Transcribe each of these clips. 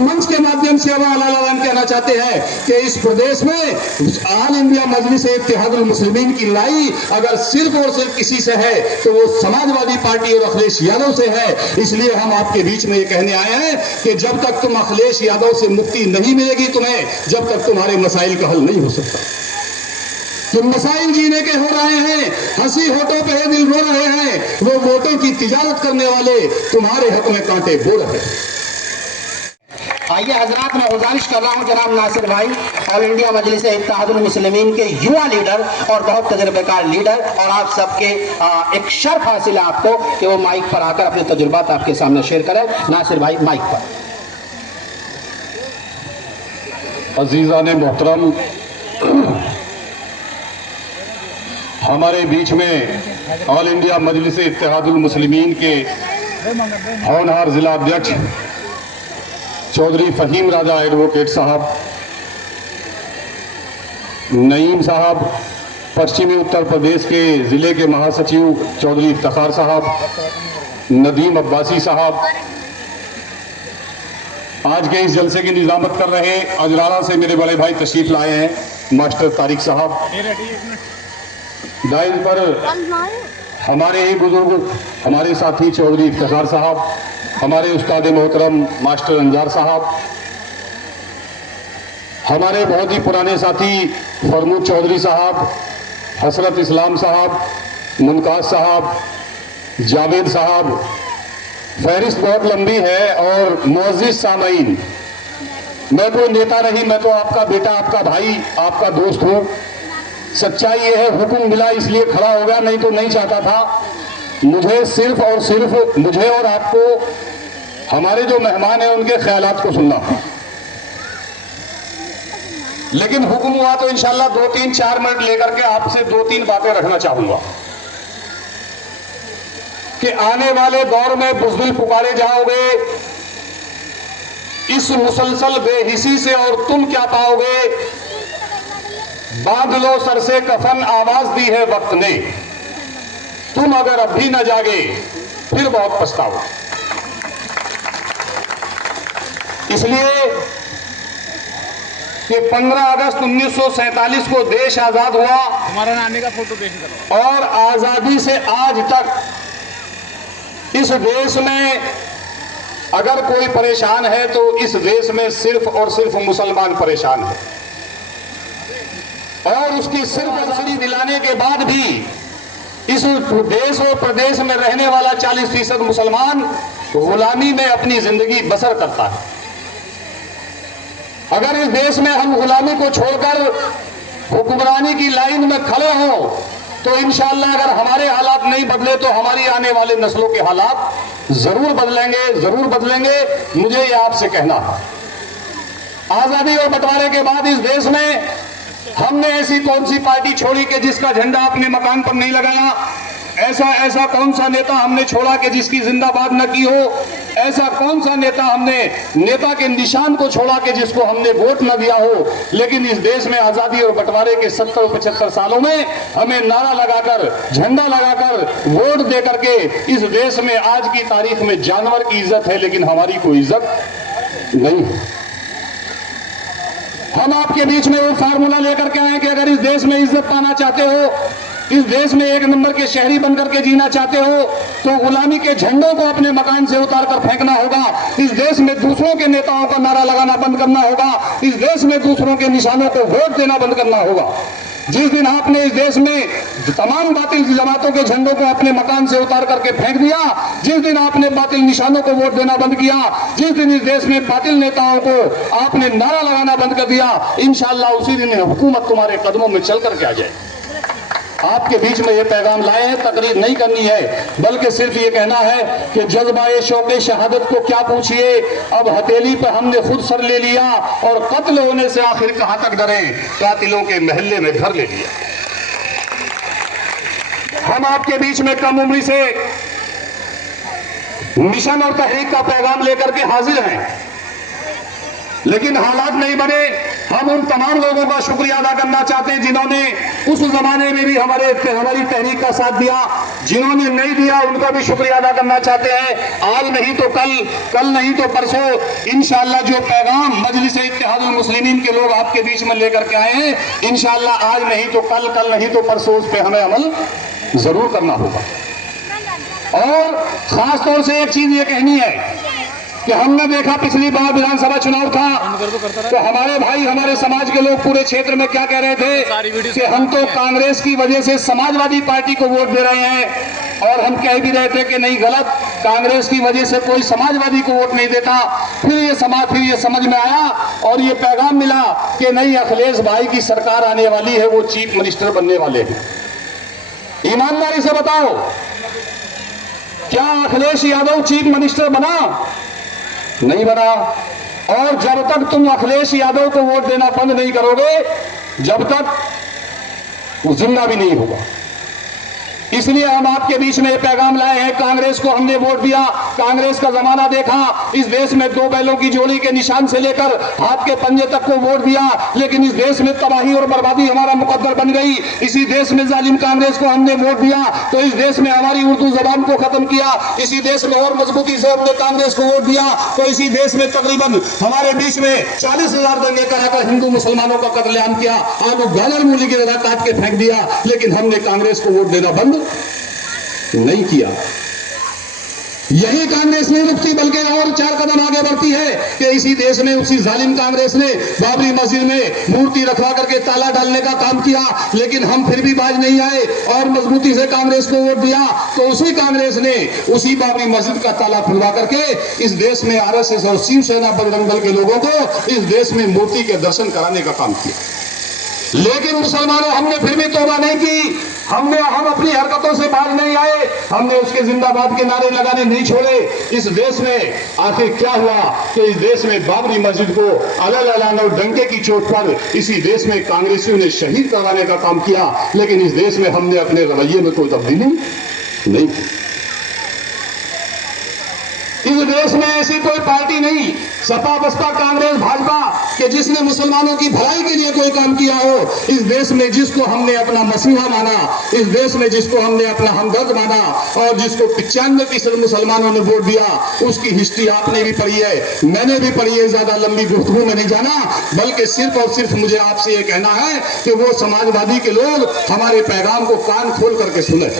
मंच के माध्यम से हम ऐलान कहना चाहते हैं कि इस प्रदेश में ऑल इंडिया मजलिस इत्तेहादुल मुस्लिमीन की लड़ाई अगर सिर्फ और सिर्फ किसी से है तो वो समाजवादी पार्टी और अखिलेश यादव से है। इसलिए हम आपके बीच में ये कहने आए हैं कि जब तक तुम अखिलेश यादव से मुक्ति नहीं मिलेगी तुम्हें, जब तक तुम्हारे मसाइल का हल नहीं हो सकता। तुम मसाइल जीने के हो रहे हैं, हंसी होठों पे दिल रो रहे हैं, वो वोटों की तिजारत करने वाले तुम्हारे हक में कांटे बो रहे हैं। आइए हजरात, मैं गुजारिश कर रहा हूं जनाब नासिर भाई, ऑल इंडिया मजलिस इत्तेहादुल मुस्लिमीन के युवा लीडर और बहुत तजुर्बेकार लीडर, और आप सबके एक शर्फ हासिल है आपको कि वो माइक पर आकर अपने तजुर्बात आपके सामने शेयर करें। नासिर भाई माइक पर। अजीज़ान मोहतरम, हमारे बीच में ऑल इंडिया मजलिस इत्तेहादुल मुस्लिमीन के होनहार जिला अध्यक्ष चौधरी फहीम राजा एडवोकेट साहब, नईम साहब, पश्चिमी उत्तर प्रदेश के ज़िले के महासचिव चौधरी इफ्तिखार साहब, नदीम अब्बासी साहब, आज के इस जलसे की निज़ामत कर रहे अजराना से मेरे बड़े भाई तशरीफ लाए हैं मास्टर तारिक साहब, दाइज पर हमारे ही बुजुर्ग हमारे साथी चौधरी इफ्तिखार साहब, हमारे उस्ताद मोहतरम मास्टर अंजार साहब, हमारे बहुत ही पुराने साथी फरमूद चौधरी साहब, हसरत इस्लाम साहब, मुमताज साहब, जावेद साहब, फहरिस्त बहुत लंबी है। और मुअज़्ज़िज़ सामईन, मैं कोई नेता नहीं, मैं तो आपका बेटा, आपका भाई, आपका दोस्त हूँ। सच्चाई ये है, हुक्म मिला इसलिए खड़ा हो गया, नहीं तो नहीं चाहता था। मुझे सिर्फ और सिर्फ मुझे और आपको, हमारे जो मेहमान हैं उनके ख्यालात को सुनना, लेकिन हुक्म हुआ तो इंशाल्लाह 2-3-4 मिनट लेकर के आपसे 2-3 बातें रखना चाहूंगा कि आने वाले दौर में बुज़दिल पुकारे जाओगे इस मुसलसल बेहिसी से, और तुम क्या पाओगे, बांध लो सर से कफन आवाज दी है वक्त ने, तुम अगर अब भी न जागे फिर बहुत पछताओ। इसलिए कि 15 अगस्त 1947 को देश आजाद हुआ, हमारा नानी का फोटो पेश करो, और आजादी से आज तक इस देश में अगर कोई परेशान है तो इस देश में सिर्फ और सिर्फ मुसलमान परेशान है। और उसकी सिर्फ आजादी दिलाने के बाद भी इस देश और प्रदेश में रहने वाला 40% मुसलमान गुलामी में अपनी जिंदगी बसर करता है। अगर इस देश में हम गुलामी को छोड़कर हुक्मरानी की लाइन में खड़े हों तो इंशाअल्लाह अगर हमारे हालात नहीं बदले तो हमारी आने वाले नस्लों के हालात जरूर बदलेंगे, जरूर बदलेंगे। मुझे ये आपसे कहना है, आजादी और बंटवारे के बाद इस देश में हमने ऐसी कौन सी पार्टी छोड़ी कि जिसका झंडा अपने मकान पर नहीं लगाया? ऐसा कौन सा नेता हमने छोड़ा कि जिसकी जिंदाबाद न की हो? ऐसा कौन सा नेता हमने नेता के निशान को छोड़ा कि जिसको हमने वोट न दिया हो? लेकिन इस देश में आजादी और बंटवारे के 70-75 सालों में हमें नारा लगाकर, झंडा लगाकर, वोट दे करके इस देश में आज की तारीख में जानवर की इज्जत है, लेकिन हमारी कोई इज्जत नहीं है। हम आपके बीच में वो फार्मूला लेकर के आए कि अगर इस देश में इज्जत पाना चाहते हो, इस देश में एक नंबर के शहरी बनकर के जीना चाहते हो, तो गुलामी के झंडों को अपने मकान से उतार कर फेंकना होगा। इस देश में दूसरों के नेताओं का नारा लगाना बंद करना होगा। इस देश में दूसरों के निशानों को वोट देना बंद करना होगा। जिस दिन आपने इस देश में तमाम बातिल जमातों के झंडों को अपने मकान से उतार करके फेंक दिया, जिस दिन आपने बातिल निशानों को वोट देना बंद किया, जिस दिन इस देश में बातिल नेताओं को आपने नारा लगाना बंद कर दिया, इंशाअल्लाह उसी दिन हुकूमत तुम्हारे कदमों में चल करके आ जाए। आपके बीच में ये पैगाम लाए हैं, तकरीर नहीं करनी है, बल्कि सिर्फ ये कहना है कि जज्बाए शौक़े शहादत को क्या पूछिए, अब हथेली पर हमने खुद सर ले लिया और कत्ल होने से आखिर कहां तक डरे, कातिलों के महल्ले में घर ले लिया। हम आपके बीच में कम उम्री से मिशन और तहरीक का पैगाम लेकर के हाजिर हैं, लेकिन हालात नहीं बने, हम उन तमाम लोगों का शुक्रिया अदा करना चाहते हैं जिन्होंने उस जमाने में भी हमारी तहरीक का साथ दिया, जिन्होंने नहीं दिया उनका भी शुक्रिया अदा करना चाहते हैं। आज नहीं तो कल, कल नहीं तो परसों इंशाअल्लाह जो पैगाम मजलिस इत्तेहादुल मुस्लिमीन के लोग आपके बीच में लेकर के आए हैं, इंशाअल्लाह आज नहीं तो कल, कल नहीं तो परसों उस पर हमें अमल जरूर करना होगा। और खास तौर से एक चीज ये कहनी है कि हमने देखा पिछली बार विधानसभा चुनाव था तो हमारे भाई, हमारे समाज के लोग पूरे क्षेत्र में क्या कह रहे थे कि हम तो कांग्रेस की वजह से समाजवादी पार्टी को वोट दे रहे हैं, और हम कह भी रहे थे कि नहीं, गलत, कांग्रेस की वजह से कोई समाजवादी को वोट नहीं देता। फिर ये समझ में आया और ये पैगाम मिला कि नहीं, अखिलेश भाई की सरकार आने वाली है, वो चीफ मिनिस्टर बनने वाले हैं। ईमानदारी से बताओ, क्या अखिलेश यादव चीफ मिनिस्टर बना? नहीं बना। और जब तक तुम अखिलेश यादव को वोट देना बंद नहीं करोगे, जब तक वो जिंदा भी नहीं होगा। इसलिए हम आपके बीच में ये पैगाम लाए हैं। कांग्रेस को हमने वोट दिया, कांग्रेस का जमाना देखा, इस देश में दो बैलों की जोड़ी के निशान से लेकर हाथ के पंजे तक को वोट दिया, लेकिन इस देश में तबाही और बर्बादी हमारा मुकद्दर बन गई। इसी देश में जालिम कांग्रेस को हमने वोट दिया तो इस देश में हमारी उर्दू जबान को खत्म किया। इसी देश में और मजबूती से हमने कांग्रेस को वोट दिया तो इसी देश में तकरीबन हमारे बीच में 40,000 दंगे कराकर हिंदू मुसलमानों का कत्लेआम किया, आलू गाजर मूली की तरह काट के फेंक दिया, लेकिन हमने कांग्रेस को वोट देना बंद नहीं किया। यही कांग्रेस नहीं रुकती बल्कि और 4 कदम आगे बढ़ती है कि इसी देश में उसी जालिम कांग्रेस ने बाबरी मस्जिद में मूर्ति रखवा करके ताला डालने का काम किया, लेकिन हम फिर भी बाज नहीं आए और मजबूती से कांग्रेस को वोट दिया तो उसी कांग्रेस ने उसी बाबरी मस्जिद का ताला खुलवा करके इस देश में आरएसएस और शिवसेना बजरंग दल के लोगों को इस देश में मूर्ति के दर्शन कराने का काम किया। लेकिन मुसलमानों, हमने फिर भी तौबा नहीं की, हम अपनी हरकतों से बाज नहीं आए, हमने उसके जिंदाबाद के नारे लगाने नहीं छोड़े। इस देश में आखिर क्या हुआ कि इस देश में बाबरी मस्जिद को अलग और डंके की चोट पर इसी देश में कांग्रेसियों ने शहीद करवाने का काम किया, लेकिन इस देश में हमने अपने रवैये में कोई तब्दीली नहीं की। इस देश में ऐसी कोई पार्टी नहीं, सपा बसपा कांग्रेस भाजपा, कि जिसने मुसलमानों की भलाई के लिए कोई काम किया हो। इस देश में जिसको हमने अपना मसीहा माना, इस देश में जिसको हमने अपना हमदर्द माना और जिसको 95% मुसलमानों ने वोट दिया, उसकी हिस्ट्री आपने भी पढ़ी है, मैंने भी पढ़ी है। ज्यादा लंबी गुफ्तगू में नहीं जाना, बल्कि सिर्फ और सिर्फ मुझे आपसे ये कहना है कि वो समाजवादी के लोग हमारे पैगाम को कान खोल करके सुने,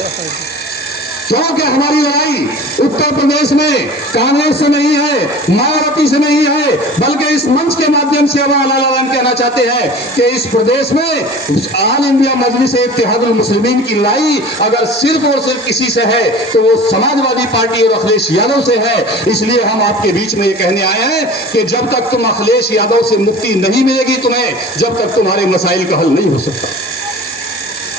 क्योंकि हमारी लड़ाई उत्तर प्रदेश में कांग्रेस से नहीं है, मायावती से नहीं है, बल्कि इस मंच के माध्यम से हम कहना चाहते हैं कि इस प्रदेश में ऑल इंडिया मजलिस इत्तेहादुल मुस्लिमीन की लड़ाई अगर सिर्फ और सिर्फ किसी से है तो वो समाजवादी पार्टी और अखिलेश यादव से है। इसलिए हम आपके बीच में ये कहने आए हैं कि जब तक तुम अखिलेश यादव से मुक्ति नहीं मिलेगी तुम्हें, जब तक तुम्हारे मसाइल का हल नहीं हो सकता।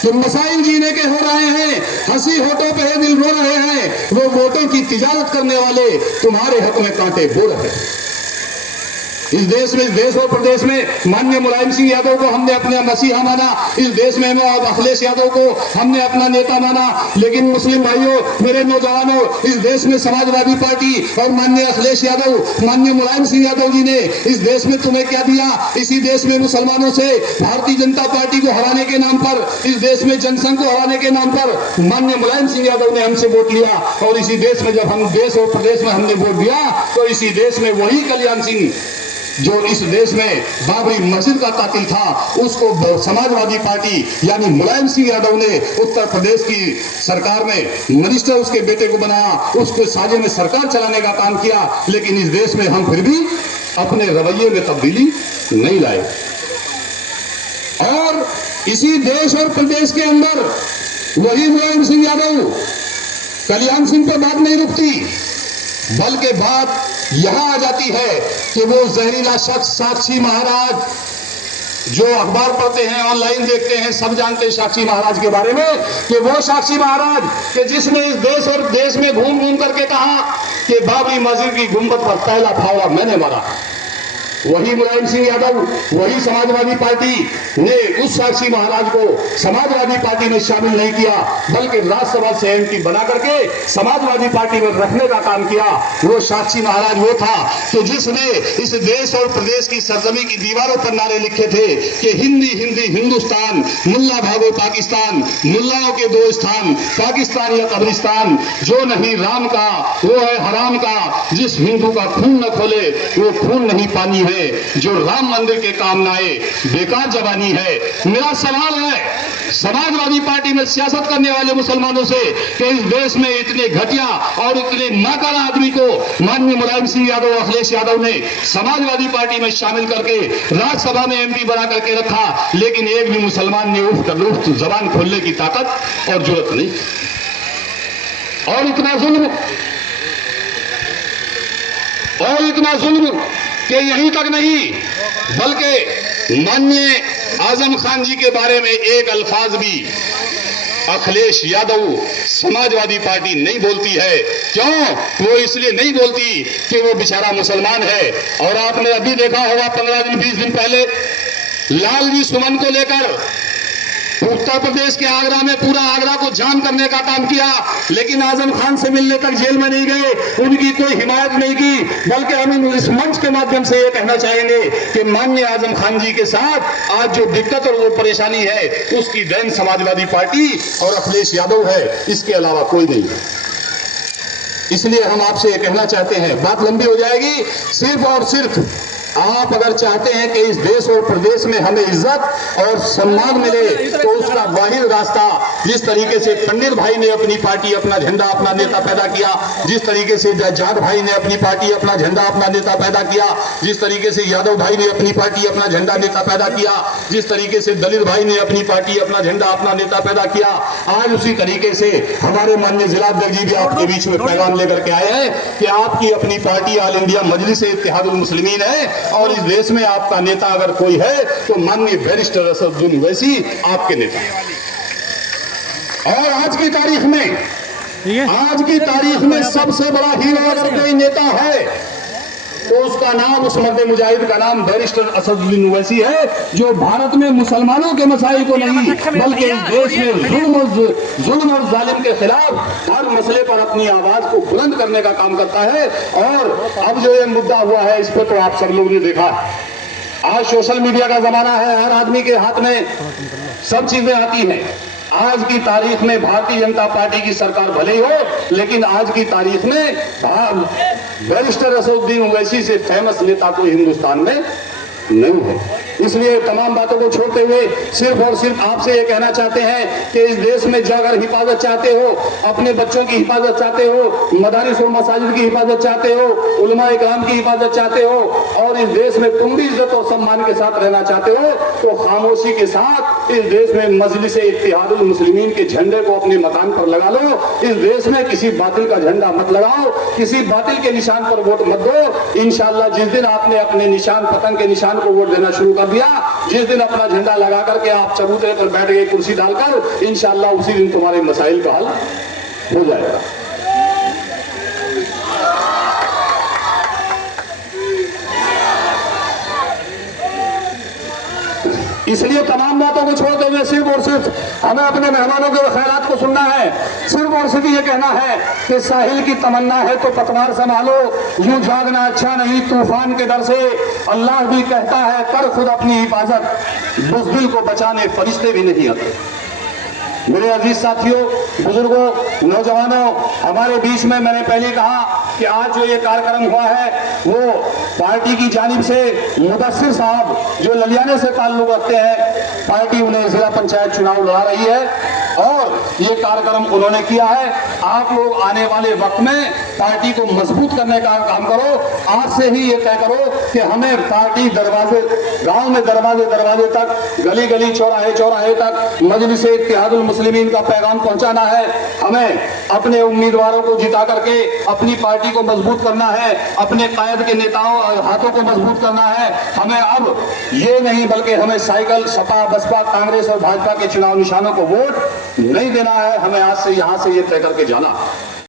तुम मसाइल जीने के हो रहे हैं, हंसी होठों पे दिल रो रहे हैं, वो वोटों की तिजारत करने वाले तुम्हारे हक में कांटे बो रहे हैं। इस देश में, इस देश और प्रदेश में माननीय मुलायम सिंह यादव को हमने अपना मसीहा माना, इस देश में अखिलेश यादव को हमने अपना नेता माना, लेकिन मुस्लिम भाइयों, मेरे नौजवानों, इस देश में समाजवादी पार्टी और माननीय अखिलेश यादव, माननीय मुलायम सिंह यादव जी ने इस देश में तुम्हें क्या दिया? इसी देश में मुसलमानों से भारतीय जनता पार्टी को हराने के नाम पर, इस देश में जनसंघ को हराने के नाम पर माननीय मुलायम सिंह यादव ने हमसे वोट लिया, और इसी देश में जब हम देश और प्रदेश में हमने वोट दिया तो इसी देश में वही कल्याण सिंह जो इस देश में बाबरी मस्जिद का कातिल था, उसको समाजवादी पार्टी यानी मुलायम सिंह यादव ने उत्तर प्रदेश की सरकार में मिनिस्टर उसके बेटे को बनाया, उसके साझे में सरकार चलाने का काम किया, लेकिन इस देश में हम फिर भी अपने रवैये में तब्दीली नहीं लाए। और इसी देश और प्रदेश के अंदर वही मुलायम सिंह यादव, कल्याण सिंह पर बात नहीं रुकती, बल्कि बात यहां आ जाती है कि वो जहरीला शख्स साक्षी महाराज, जो अखबार पढ़ते हैं, ऑनलाइन देखते हैं, सब जानते हैं साक्षी महाराज के बारे में, कि वो साक्षी महाराज कि जिसने इस देश और देश में घूम घूम करके कहा कि बाबरी मस्जिद की गुंबद पर पहला फावड़ा मैंने मारा। वही मुलायम सिंह यादव, वही समाजवादी पार्टी ने उस साक्षी महाराज को समाजवादी पार्टी में शामिल नहीं किया, बल्कि राज्यसभा से एमपी बना करके समाजवादी पार्टी में रखने का काम किया। वो साक्षी महाराज वो था कि जिसने इस देश और प्रदेश की सरजमी की दीवारों पर नारे लिखे थे कि हिंदी हिंदी हिंदुस्तान, मुल्ला भागो पाकिस्तान, मुल्लाओं के दो स्थान, पाकिस्तान या कब्रिस्तान, जो नहीं राम का वो है हराम का, जिस हिंदू का खून न खोले वो खून नहीं पानी है, जो राम मंदिर के काम न आए बेकार जवानी है। मेरा सवाल है समाजवादी पार्टी में सियासत करने वाले मुसलमानों से कि इस देश में इतने घटिया और इतने नाकारा आदमी को माननीय मुलायम सिंह यादव, अखिलेश यादव ने समाजवादी पार्टी में शामिल करके राज्यसभा में एमपी बना करके रखा, लेकिन एक भी मुसलमान ने उठ कर जबान खोलने की ताकत और जरूरत नहीं। और इतना जुल्म कि यहीं तक नहीं, बल्कि माननीय आजम खान जी के बारे में एक अल्फाज भी अखिलेश यादव समाजवादी पार्टी नहीं बोलती है। क्यों? वो इसलिए नहीं बोलती कि वो बेचारा मुसलमान है। और आपने अभी देखा होगा 15 दिन 20 दिन पहले लालजी सुमन को लेकर उत्तर प्रदेश के आगरा में पूरा आगरा को जाम करने का काम किया, लेकिन आजम खान से मिलने तक जेल में नहीं गए, उनकी कोई हिमायत नहीं की। बल्कि हम इस मंच के माध्यम से ये कहना चाहेंगे कि माननीय आजम खान जी के साथ आज जो दिक्कत और वो परेशानी है उसकी देन समाजवादी पार्टी और अखिलेश यादव है, इसके अलावा कोई नहीं है। इसलिए हम आपसे ये कहना चाहते हैं, बात लंबी हो जाएगी, सिर्फ और सिर्फ आप अगर चाहते हैं कि इस देश और प्रदेश में हमें इज्जत और सम्मान मिले तो उसका वाहिद रास्ता, जिस तरीके से पंडित भाई ने अपनी पार्टी, अपना झंडा, अपना नेता पैदा किया, जिस तरीके से जाट भाई ने अपनी पार्टी, अपना झंडा, अपना नेता पैदा किया, जिस तरीके से यादव भाई ने अपनी पार्टी, अपना झंडा, नेता पैदा किया, जिस तरीके से दलित भाई ने अपनी पार्टी, अपना झंडा, अपना नेता पैदा किया, आज उसी तरीके से हमारे माननीय जिलाध्यक्ष जी भी आपके बीच में पैगाम लेकर के आए हैं कि आपकी अपनी पार्टी ऑल इंडिया मजलिस इत्तेहादुल मुस्लिमीन है और इस देश में आपका नेता अगर कोई है तो माननीय बैरिस्टर असदुद्दीन ओवैसी आपके नेता। और आज की तारीख में सबसे बड़ा हीरो अगर कोई नेता है तो उसका नाम, उस मर्द मुजाहिद का नाम बैरिस्टर असदुद्दीन ओवैसी है, जो भारत में मुसलमानों के मसाइल को नहीं बल्कि इस देश में जुल्म और जालिम के खिलाफ हर मसले पर अपनी आवाज को बुलंद करने का काम करता है। और अब जो ये मुद्दा हुआ है इस पर तो आप सब लोग ने देखा, आज सोशल मीडिया का जमाना है, हर आदमी के हाथ में सब चीजें आती हैं। आज की तारीख में भारतीय जनता पार्टी की सरकार भले ही हो, लेकिन आज की तारीख में बैरिस्टर असदुद्दीन ओवैसी से फेमस नेता कोई हिंदुस्तान में नहीं है। इसलिए तमाम बातों को छोड़ते हुए सिर्फ और सिर्फ आपसे ये कहना चाहते हैं कि इस देश में अगर हिफाजत चाहते हो, अपने बच्चों की हिफाजत चाहते हो, मदारिस और मसाजिद की हिफाजत चाहते हो, उलमा इकराम की हिफाजत चाहते हो और इस देश में पूरी इज्जत और सम्मान के साथ रहना चाहते हो तो खामोशी के साथ इस देश में मजलिस इत्तेहादुल मुस्लिमीन के झंडे को अपने मकान पर लगा लो। इस देश में किसी बातिल का झंडा मत लगाओ, किसी बातिल के निशान पर वोट मत दो। इंशाअल्लाह जिस दिन आपने अपने निशान, पतंग के निशान को वोट देना शुरू कर दिया, जिस दिन अपना झंडा लगा करके आप चबूतरे पर बैठ गए कुर्सी डालकर, इंशाअल्लाह उसी दिन तुम्हारे मसाइल का हल हो जाएगा। इसलिए तमाम बातों को छोड़ते हुए सिर्फ और सिर्फ हमें अपने मेहमानों के ख्यालात को सुनना है। सिर्फ और सिर्फ ये कहना है कि साहिल की तमन्ना है तो पतवार संभालो, यूं जागना अच्छा नहीं तूफान के डर से। अल्लाह भी कहता है कर खुद अपनी हिफाजत, बुज़दिल को बचाने फरिश्ते भी नहीं आते। मेरे अजीज साथियों, बुजुर्गों, नौजवानों, हमारे बीच में मैंने पहले कहा कि आज जो ये कार्यक्रम हुआ है वो पार्टी की जानिब से मुदस्सिर साहब जो ललियाने से ताल्लुक रखते हैं, पार्टी उन्हें जिला पंचायत चुनाव लड़ा रही है और ये कार्यक्रम उन्होंने किया है। आप लोग आने वाले वक्त में पार्टी को मजबूत करने का काम करो। आज से ही ये तय करो कि हमें पार्टी दरवाजे, गांव में दरवाजे दरवाजे तक, गली गली, चौराहे चौराहे तक मजलिस इत्तेहादुल मुस्लिमीन का पैगाम पहुंचाना है। हमें अपने उम्मीदवारों को जिता करके अपनी पार्टी को मजबूत करना है, अपने कायद के नेताओं हाथों को मजबूत करना है। हमें अब ये नहीं बल्कि हमें साइकिल, सपा, बसपा, कांग्रेस और भाजपा के चुनाव निशानों को वोट नहीं देना है। हमें आज से यहाँ से ये तय करके जाना।